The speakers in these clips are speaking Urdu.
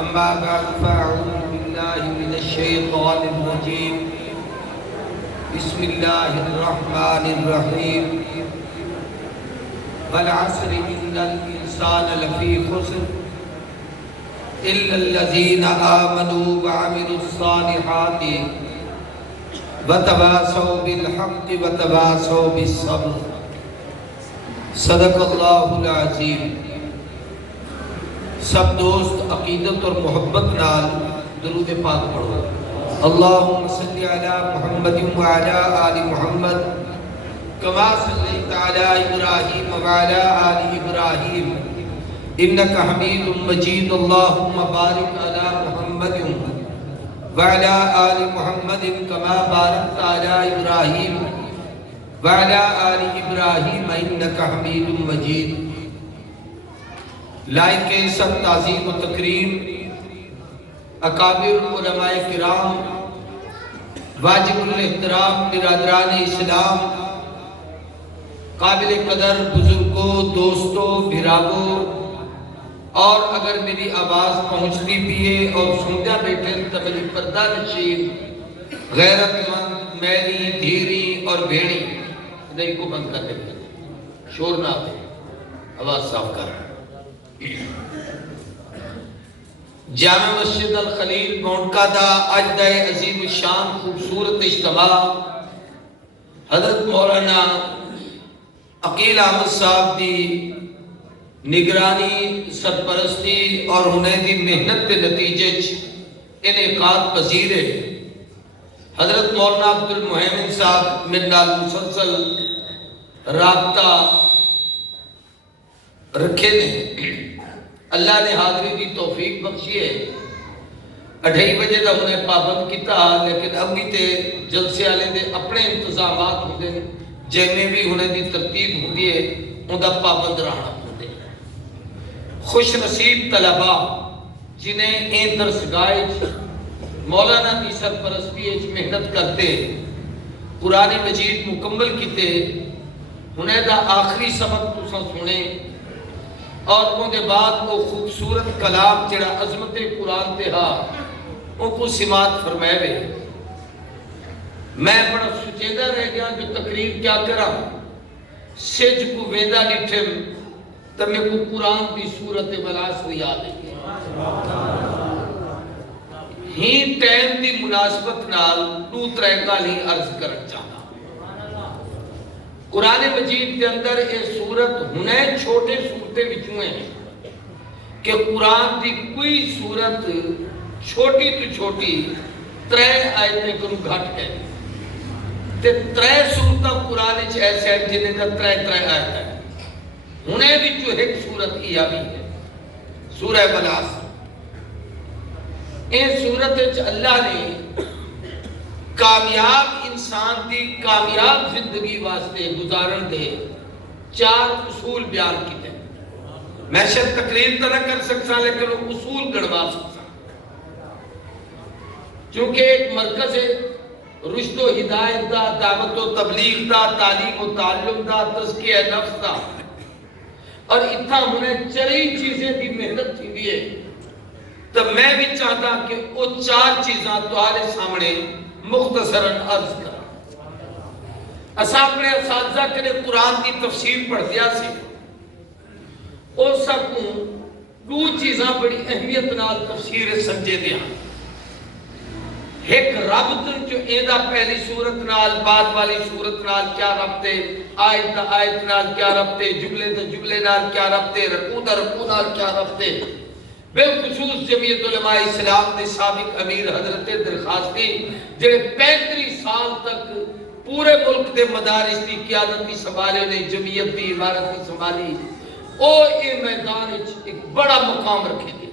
أما بعد فأعوذ بالله من الشيطان الرجيم بسم الله الرحمن الرحيم والعصر إن الإنسان لفي خسر إلا الذين آمنوا وعملوا الصالحات وتواصوا بالحق وتواصوا بالصبر صدق اللہ العظیم۔ سب دوست عقیدت اور محبت نال درود پاک پڑھو۔ اللہم صلی علی محمد وعلی آل محمد کما صلیت علی ابراہیم وعلی آل ابراہیم انکا حمید مجید۔ اللہم بارک علی محمد وعلی آل محمد کما بارکت علی ابراہیم وعلی آل ابراہیم انکا حمید مجید۔ لائق سب تعظیم و تکریم اکابر علماء کرام، واجب الاحترام برادران اسلام، قابل قدر بزرگوں، دوستوں، بھراووں، اور اگر میری آواز پہنچتی بھی ہے اور سنجا بیٹھے تو میری پردہ نشین غیرت مند میری دھیری اور بھیڑی نہیں کو بند کر دیں، شور نہ آتے، آواز صاف کر۔ جامع مسجد الخلیل گونڈکا دا اج دا عظیم الشان خوبصورت اجتماع حضرت مولانا عقیل احمد صاحب دی نگرانی، سرپرستی اور انہیں دی محنت کے نتیجے انعقاد پذیر ہے۔ حضرت مولانا عبد المحمد صاحب من نال مسلسل رابطہ رکھے نے، اللہ نے حاضری دی توفیق بخشی ہے۔ 2:30 بجے دا انہیں پابند کیتا، لیکن ابھی تے جلسے والے دے اپنے انتظامات ہوندے ہیں، جینے بھی انہیں دی ترتیب ہوندی ہے ان دا پابند رہنا ہوندے۔ خوش نصیب طلبہ جنہیں این درسگاہ مولانا دی سرپرستی محنت کرتے قرآن مجید مکمل کیتے، انہیں دا آخری سبق تساں سنے اور ان کے بعد وہ خوبصورت کلام جڑا عظمت قرآن تے ہا ان کو سماعت فرمائے وے۔ میں بڑا سچیدہ رہ گیا جو تقریر کیا کرا، سج کو ویدہ لٹھم تو میں کو قرآن دی صورت والعصر یاد ہے۔ ہی ٹائم دی مناسبت نال دو ترے گل ہی عرض کرنا چاہتا۔ قرآن مجید کے اندر یہ صورت ہنے چھوٹے صورتیں وچوں ہیں کہ قرآن دی کوئی صورت چھوٹی تو چھوٹی 3 آیتیں کرو گھٹ ہے تے 3 صورتیں قرآن ایسے ہیں جنہیں دا 3 آیت ہے۔ ہنے وچوں ایک صورت یہ بھی ہے سورہ والعصر۔ اس صورت اللہ نے کامیاب انسان دی کامیاب زندگی واسطے گزارن دے 4 اصول بیان کیتے۔ میں شاید تقریر تو نہ کر سکتا لیکن اصول گڑوا سکتا، چونکہ ایک مرکز ہے رشد و ہدایت دا، دعوت و تبلیغ دا، تعلیم و تعلم دا، تزکیہ نفس دا، اور اتنا انہیں 4 چیزیں دی محنت تھی دیئے۔ تو میں بھی چاہتا کہ وہ 4 چیزاں تمہارے سامنے مختصراً عرض کرا۔ اسا اپنے اساتذہ کے قرآن کی تفسیر پڑھ دیا سی، اور سب کو 2 چیزاں بڑی اہمیت نال تفسیر سمجھے دیا۔ ایک ربط جو ایدہ پہلی صورت نال بعد والی صورت نال کیا ربطے، آیت نال کیا ربطے، جملے نال کیا ربطے، رکوع نال کیا ربطے۔ بالخصوص جمعیت علماء اسلام دے سابق امیر حضرت درخواستی جنہیں 35 سال تک پورے ملک دے مدارس دی قیادتی سنبھالے نے، جمعیت دی عمارت دی سنبھالی، اور یہ میدان ایک بڑا مقام رکھے دے۔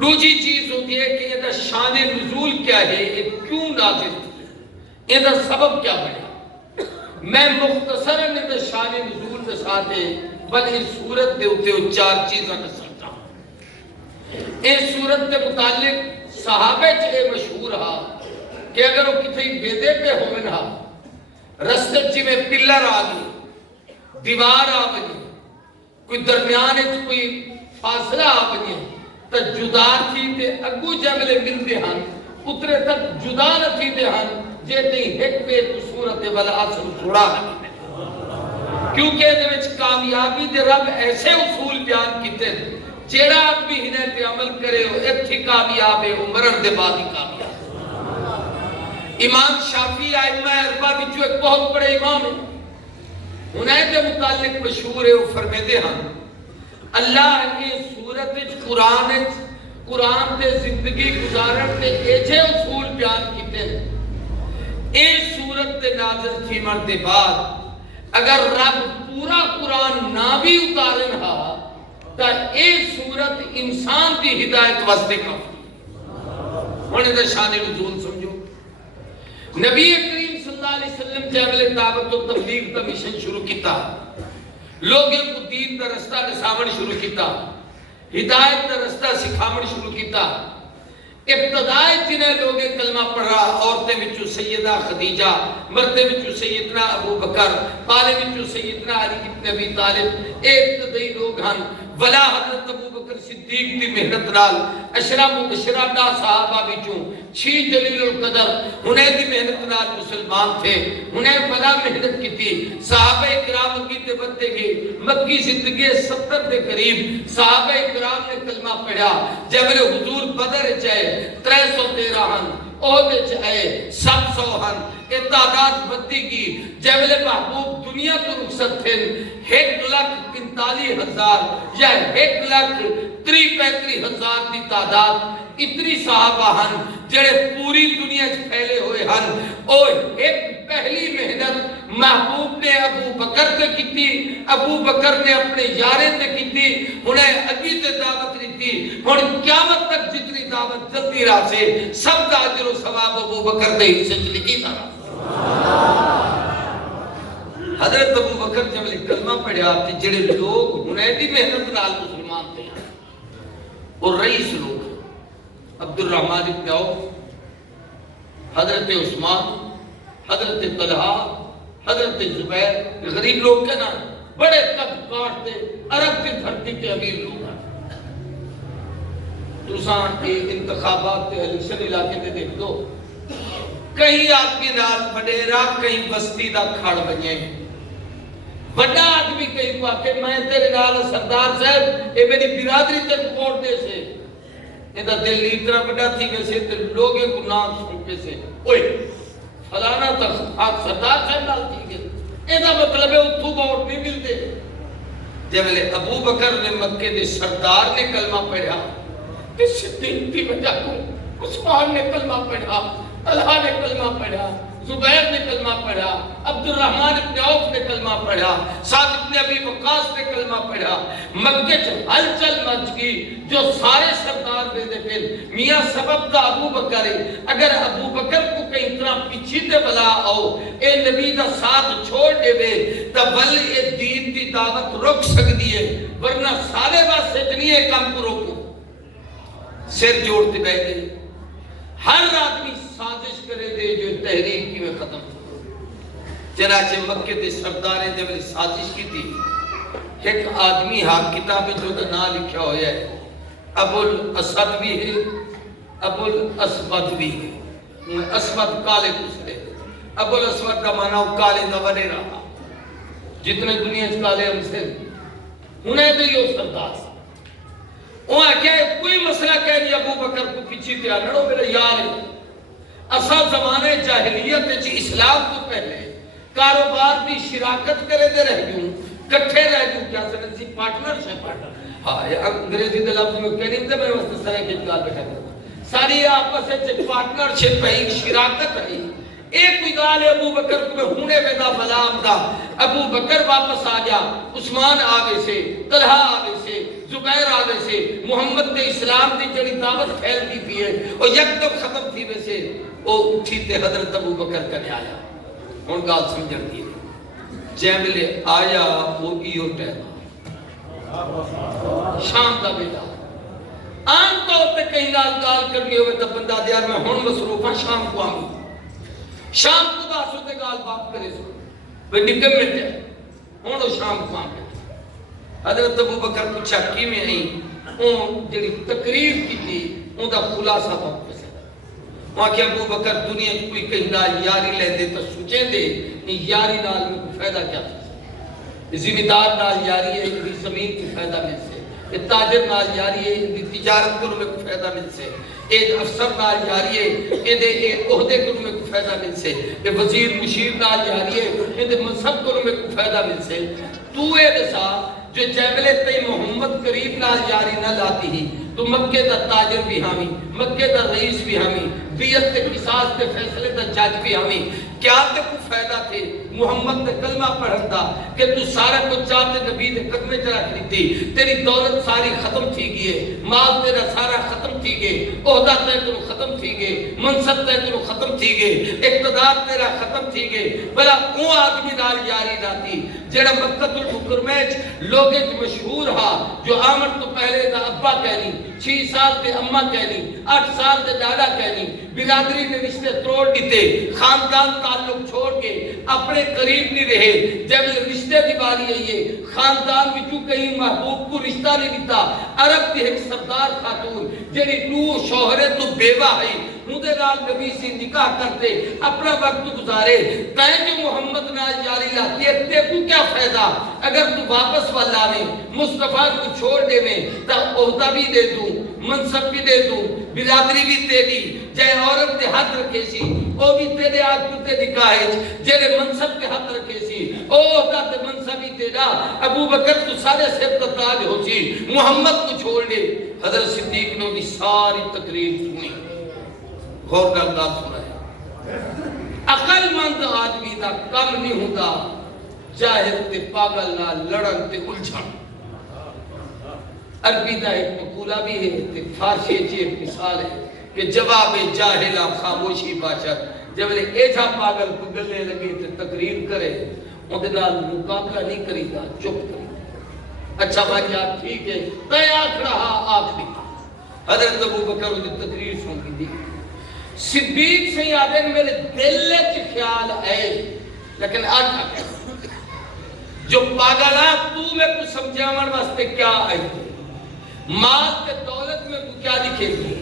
دوسری چیز ہوتی ہے کہ یہ شان نزول کیا ہے، یہ کیوں نازل ہے، یہ سبب کیا بنا۔ میں مختصراً یہ شان نزول کے ساتھ ہے بلکہ صورت دے ہوتے ہو 4 چیزاں کا سمجھا۔ اس صورت کے متعلق صحابہ چلے مشہور ہا کہ اگر وہ کسی بیدے پہ ہوئن ہا، رستے چی میں پلر آگئی، دیوار آگئی، کوئی درمیان کوئی فاصلہ آگئی، تو جدا تھی تے اگو جملے ملتے ہیں اترے تک جدا نہ تھی دے ہیں جے تھی ایک پہ تو صورت والا اصل چھوڑا کیونکہ دے وچ کامیابی دے رب ایسے اصول بیان کیتے جیڑا آدمی ہنے تے عمل کرے ہو ایتھی کامیاب ہے مرن دے بعد ہی کامیاب امام شافعی ائمہ اربعہ وچوں ایک بہت بڑے امام ہیں انہیں دے متعلق مشہور ہے وہ فرمیدے ہیں اللہ نے سورت قرآن دے زندگی گزارن دے ایجے اصول بیان کیتے ہیں اے سورت دے نازل تھی مرد بعد اگر رب پورا قرآن نہ بھی اتارن ہا تا اے سورت انسان دی ہدایت واسطے کافی ہونے دا شان نزول سمجھو نبی کریم صلی اللہ علیہ وسلم جیولے دعوت و تبلیغ کا مشن شروع کیتا لوگوں کو دین دا رستہ نساون شروع کیتا ہدایت دا رستہ سکھاون شروع کیتا ابتدائی جنہیں لوگیں کلمہ پڑھا عورتیں وچوں سیدہ خدیجہ مردیں وچوں سیدنا ابو بکر پالے وچوں سیدنا علی ابن ابی طالب ابتدائی لوگ ہن ولا حضرت ابو بکر صدیق دی محنت نال اشرا مبشرہ دا صحابہ وچوں 6 جلیل القدر انہیں دی محنت نال مسلمان تھے انہیں بڑا محنت کی تھی صحابہ کرام کی تے بندے گئے مکی زندگی 70 دے قریب صحابہ کرام نے کلمہ پڑھا جب حضور بدر چاہے 313 ہن عہدے چاہے 700 ہن تعداد بدی کی جب محبوب دنیا تو رخصت تھے 1,45,000 یا 1,35,000 دی تعداد اتنی صحابہ ہن جڑے پوری دنیا پھیلے ہوئے ہن اور ایک پہلی محنت محبوب نے ابو بکر تے کی تھی ابو بکر نے اپنے یارے تے کی تھی انہیں ابھی تے دعوت نہیں تھی اور قیامت تک جتنی دعوت جلدی رہا سے سب کا اجر و ثواب ابو بکر نے حصے چلی کی تھا حضرت ابو بکر جب کلمہ پڑھا تے جڑے لوگ انہیں دی محنت نال مسلمان تھے اور رئیس لوگ عبد الرحمن ابن عوف حضرت عثمان حضرت طلحہ حضرت زبیر غریب لوگ کے نا بڑے قد کاٹ دے عرب کی دھرتی کے امیر لوگ ہیں تسان کے انتخابات کے الیکشن علاقے میں دیکھ دو کہیں آدمی نال بڑیرا کہیں بستی دا کھڑ بنیے بڑا آدمی کہیں کو آکے میں تیرے نال سردار صاحب اے میری برادری تے کوٹ دے سے ایدہ دل اتنا بڑا تھی ویسے تے لوگیں کو نام سن پہ سے اوئے فلانا تک آج سردار صاحب نال تھی گئے ایدہ مطلب ہے اتھو باؤٹ نہیں ملتے جب ابو بکر نے مکہ دے سردار نے کلمہ پڑھا اس صدیق دی وجہ کو عثمان نے کلمہ پڑھا طلحہ نے کلمہ پڑھا زبیر نے کلمہ پڑھا عبد الرحمن ابن عوف نے کلمہ پڑھا سعد ابن ابی وقاص نے کلمہ پڑھا مکہ سے ہلچل مچ گئی جو سارے سردار دے دے پھر میاں سبب دا ابو بکر ہے اگر ابو بکر کو کہیں اتنا پیچھے دے بلا آؤ اے نبی دا ساتھ چھوڑ دے وے تب بل اے دین دی دعوت رک سکتی ہے ورنہ سارے بات سجنی ہے کم کو روکو سر جوڑتے بیٹھے ہر آدمی سازش کرے دے جو تحریک کی میں ختم چنانچہ مکہ دے سرداریں جب سازش کی تھی ایک آدمی ہاں کتاب جو کا نام لکھا ہویا ہے ابو الاسد بھی ہے ابو الاسود بھی ہے اسود کالے دوسرے ابو الاسود کا معنی کالے نورے رہا جتنے دنیا سے کالے ہم سے انہیں تو یہ سردار وہاں کیا ہے کوئی مسئلہ کہہ رہی ابو بکر کو پیچھے تیار لڑو میرے یار ہے اصل زمانے جاہلیت ہے اسلام تو پہلے کاروبار بھی شراکت کرے دے رہ گئوں کٹھے رہ گئوں کیا سنسی پارٹنر سے پارٹنر ہاں انگریزی دے لفظ میں کہہ نہیں تھے میں وقت سرے کے جگہ بیٹھا کرتا ساری آپس سے پارٹنرشپ ہے شراکت ہے ایک کوئی گال ہے ابو بکر کو میں ہونے پیدا بلام دا ابو بکر واپس آ گیا عثمان آگے سے طلحہ آگے سے زبیر آگے سے محمد نے اسلام دی جڑی دعوت پھیلتی تھی ہے اور یک دم ختم تھی ویسے وہ اٹھی تے حضرت ابو بکر کرنے آیا ان گال سمجھر دی جیملے آیا وہ ایو ٹہنا شام دا بیٹا عام طور پہ کہیں گال کرنی ہوئے تب بندہ دیار میں ہون مصروفہ شام کو آموں شام کو دا سوتے گال باپ کرے سو وہ نکم میں جائے ہونو شام کو آمیں حضرت ابو بکر پوچھا کی میں نہیں اون جڑی تقریر کی تھی اون دا خلاصہ بہت پسند وہاں کہ ابو بکر دنیا کوئی کہیں نال یاری لے دے تو سوچے دے یاری نال میں کوئی فائدہ کیا تھا زمیندار نال یاری ہے ان زمین کی فائدہ مل سے تاجر نال یاری ہے ان تجارت کرنے میں کوئی فائدہ مل سے ایک افسر نال یاری ہے ایک عہدے کرنے میں کوئی فائدہ مل سے ایک وزیر مشیر نال یاری ہے ان منصب کرنے میں کوئی فائدہ مل سے تو اے دسا جو جیبلے تے محمد کریم نال یاری نہ لاتی ہی تو مکے دا تاجر بھی حامی مکے دا رئیس بھی حامی دیت تے قصاص تے فیصلے دا جج بھی حامی کیا تے کو فائدہ تھے محمد نے کلمہ پڑھتا کہ تو سارا کچھ چاہتے نبی دے قدمے چ رکھ لیتی تیری دولت ساری ختم تھی گئی مال تیرا سارا ختم تھی گئے عہدہ تیرا ختم تھی گئے منصب تیرا ختم تھی گئے اقتدار تیرا ختم تھی گئے بلا او آدمی نال یاری لاتی جڑا مکہ المکرمہ لوگے مشہور ہا جو آمن تو پہلے دا ابا کہنی 6 سال دے اماں کہنی 8 سال دے ڈاڈا کہنی برادری نے رشتے توڑ دیتے خاندان تعلق چھوڑ کے اپنے قریب نہیں رہے جب رشتے دی باری آئیے خاندان وچوں کہیں محبوب کو رشتہ نہیں دیتا عرب کی ایک سردار خاتون جڑی نو شوہرے تو بیوہ ہے مودے نال نبی سے نکاح کرتے اپنا وقت گزارے تائیں جو محمد نال جاری لاتی ہے تے کو کیا فائدہ اگر تو واپس والا میں مصطفیٰ کو چھوڑ دے میں تا عہدہ بھی دے دوں منصب بھی دے دوں برادری بھی تیری جائے عورت دے ہاتھ رکھے سی او بھی تیرے آج کتے دکھائے جیرے منصب کے ہاتھ رکھے سی او عہدہ تے منصب بھی تیرا ابو بکر تو سارے سر تاج ہو سی محمد کو چھوڑ دے حضرت صدیق نے بھی ساری تقریر سنی غور کا انداز سنا ہے عقل مند آدمی دا کم نہیں ہوتا جاہل تے پاگل نہ لڑن تے الجھن عربی دا ایک مقولہ بھی ہے تے فارسی ایک مثال ہے کہ جواب جاہلہ خاموشی باشد جب ایجا پاگل کو گلے لگے تے تقریر کرے ان نال مقابلہ نہیں کری دا چپ کری اچھا بھائی آپ ٹھیک ہے تے آکھ رہا آکھ نہیں حضرت ابو بکر انہیں تقریر سن کی دی صدیق سے یادیں میرے دل چ خیال ہے لیکن آج جو پاگلات تو میں کو سمجھاون واسطے کیا آئی مال تے دولت میں کو کیا دکھے گی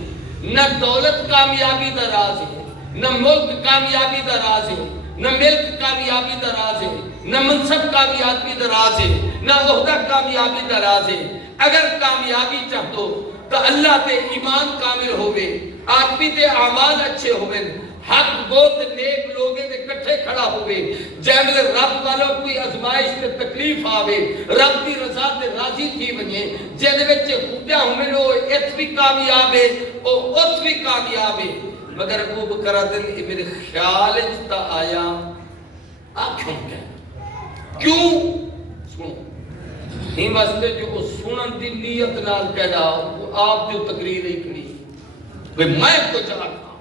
نہ دولت کامیابی دا راز ہے نہ ملک کامیابی دا راز ہے نہ ملک کامیابی دا راز ہے نہ منصب کامیابی دا راز ہے نہ عہدہ کامیابی دا راز ہے اگر کامیابی چاہتو تو اللہ تے ایمان کامل ہوئے آدمی تے اعمال اچھے ہوئے حق بہت نیک لوگے دے کٹھے کھڑا ہوئے جیمل رب والوں کوئی ازمائش تے تکلیف آوے رب دی رضا تے راضی تھی بنیے جیدے بچے خوبیاں ہوئے لو ات بھی کامیابے او ات بھی کامیابے مگر ابو بکر دن میرے خیال جتا آیا آنکھوں کیا کیوں سنو ہی واسطے جو سنن دی نیت نال کہنا وہ آپ جو تقریر ہی کری میں کو چلا تھا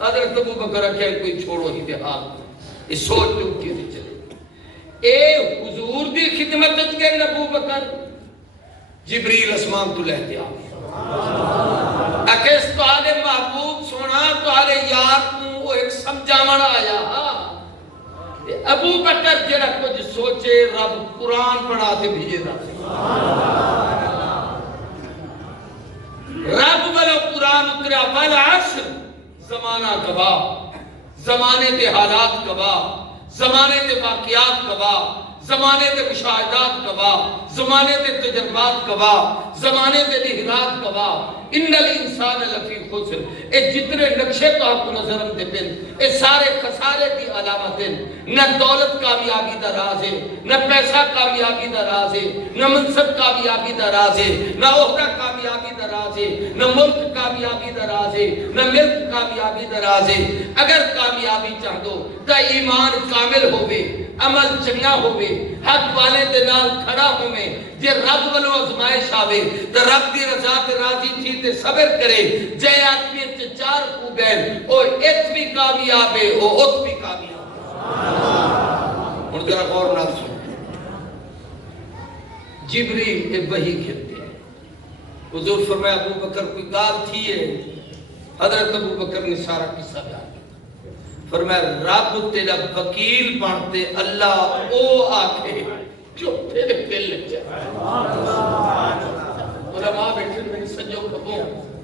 حضرت ابو بکر کہ کوئی چھوڑو ہی دے ہاتھ اس سوچ تو کی سے چلے اے حضور دی خدمت کے ابو بکر جبریل اسمان تو لہتے اکیس تو آلے محبوب سونا تو آلے یار کو وہ ایک سمجھامن آیا ابو بکر جڑا کچھ سوچے رب قرآن پڑھا دے بھیجے دا رب والا قرآن اتریا والعصر زمانہ گواہ زمانے دے حالات گواہ زمانے دے واقعات گواہ زمانے دے مشاہدات گواہ زمانے دے تجربات گواہ زمانے دے لحظات گواہ ان الانسان لفی خسر اے جتنے نقشے تو آپ کو نظر آتے پن اے سارے خسارے کی علامت ہیں نہ دولت کامیابی دا راز ہے نہ پیسہ کامیابی دا راز ہے نہ منصب کامیابی دا راز ہے نہ عہدہ کامیابی دا راز ہے نہ ملک کامیابی دا راز ہے نہ ملک کامیابی دا راز ہے اگر کامیابی چاہ دو تا ایمان کامل ہوئے عمل چنگا ہوئے حق والے دے نال کھڑا ہوئے جے رب والو ازمائش آوے تو رب دی رضا تے راضی تھی تے صبر کرے جے آدمی تے چار کو گئے او ات بھی کامیاب ہے او ات بھی کامیاب ہے ان ذرا غور نہ سن جبریل ایک وحی کہتے ہیں حضور فرمایا ابو بکر کوئی گال تھی ہے حضرت ابو بکر نے سارا قصہ بیان فرمایا رب تیرا وکیل بنتے اللہ او آکھے جو تیرے دل لگ جائے علماء بیٹھے میری سجو کھبوں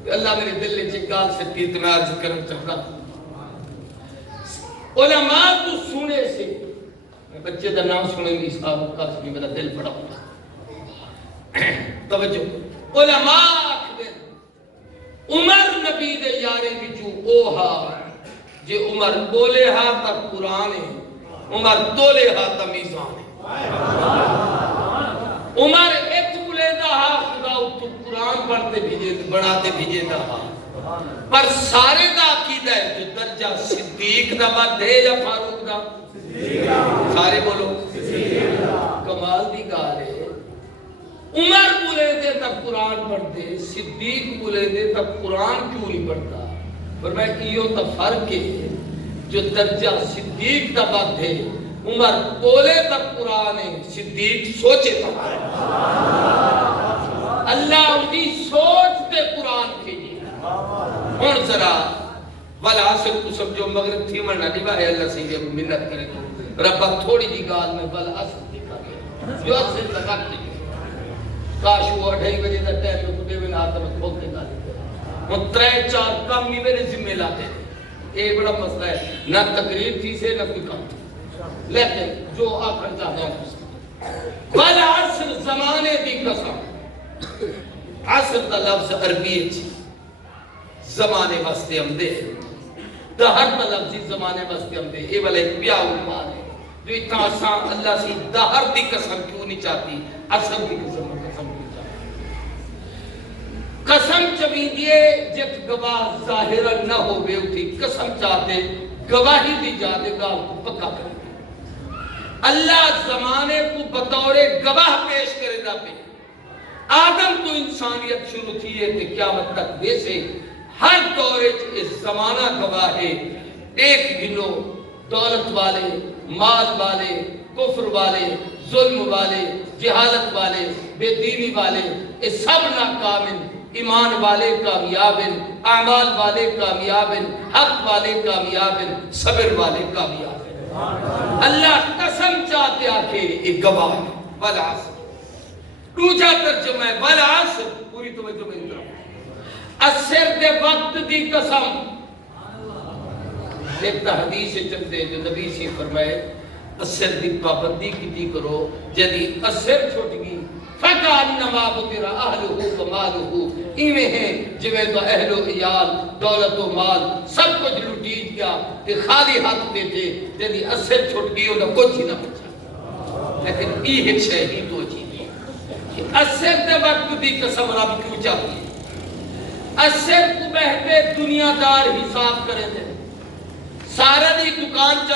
کہ اللہ میرے دل لے چکال سے پیت میں عرض کرنا چاہتا علماء کو سنے سے بچے دا نام سنے میں صاحب کا سنے میرا دل بڑا ہوتا توجہ علماء آکھدے عمر نبی دے یارے بچو اوہا جے عمر بولے ہا تا قرآن ہے عمر دولے ہا تا میزان ہے عمر ایک بولے دا ہا خدا تو قرآن پڑھتے بھیجے بڑھاتے بھیجے دا ہا پر سارے دا عقیدہ ہے جو درجہ صدیق دا بات ہے یا فاروق دا سارے بولو کمال دی گال ہے عمر بولے دے تب قرآن پڑھتے صدیق بولے دے تب قرآن کیوں نہیں پڑھتا فرمایا کہ یہ تا فرق ہے جو درجہ صدیق دا بات ہے عمر بولے تب قرآن ہے صدیق سوچے تب اللہ اندھی سوچ دے قرآن کھیجی ہون ذرا والعصر کو سمجھو مغرب تھی مرنا دیبا ہے اللہ سے یہ منت کرے گا ربا تھوڑی جی گال میں والعصر دیکھا گیا جو عصر لگا نہیں کاش وہ 2:30 بجے دا ٹائم میں خودے میں آتا میں کھول کے گالی وہ 3-4 کام بھی میرے ذمہ لاتے ہیں یہ بڑا مسئلہ ہے نہ تقریر تھی سے نہ کوئی کام لیکن جو آخر چاہتا ہے والعصر زمانے دی قسم عصر دا لفظ عربی ہے زمانے واسطے ہم دے دہر دا لفظی زمانے واسطے ہم دے یہ والا ایک بیاہ عنوان ہے جو اتنا آسان اللہ سے دہر دی قسم کیوں نہیں چاہتی عصر دی قسم قسم چبی دیے جت گواہ ظاہرہ نہ ہو گئے تھی قسم چاہتے گواہی دی جاتے گا کو پکا کرے اللہ زمانے کو بطور گواہ پیش کرے دا پہ آدم تو انسانیت شروع تھی ہے کہ قیامت تک ویسے ہر دورے اس زمانہ گواہ ہے ایک گنو دولت والے مال والے کفر والے ظلم والے جہالت والے بے دینی والے اس سب ناکامل ایمان والے کامیاب ہیں اعمال والے کامیاب ہیں حق والے کامیاب ہیں صبر والے کامیاب ہیں اللہ قسم چاہتے آکے ایک گواہ ہے والعصر دوجا ترجمہ ہے والعصر پوری توجہ میری طرف عصر دے وقت دی قسم ایک حدیث چلتے جو نبی سے فرمائے عصر دی پابندی کی کرو جدی عصر چھوٹ گئی فَكَأَنَّمَا بُطِرَ أَهْلُهُ وَمَالُهُ ایویں ہیں جویں تو اہل و عیال دولت و مال سب کچھ لٹیٹ گیا کہ خالی ہاتھ پہ تھے جدی عصر چھوٹ گئی انہوں کچھ ہی نہ بچا لیکن ایک شے ہی تو چیزی کہ عصر دے وقت دی قسم رب کیوں چاہتی ہے عصر کو بہتے دنیا دار حساب کرے تھے سارا دی دکان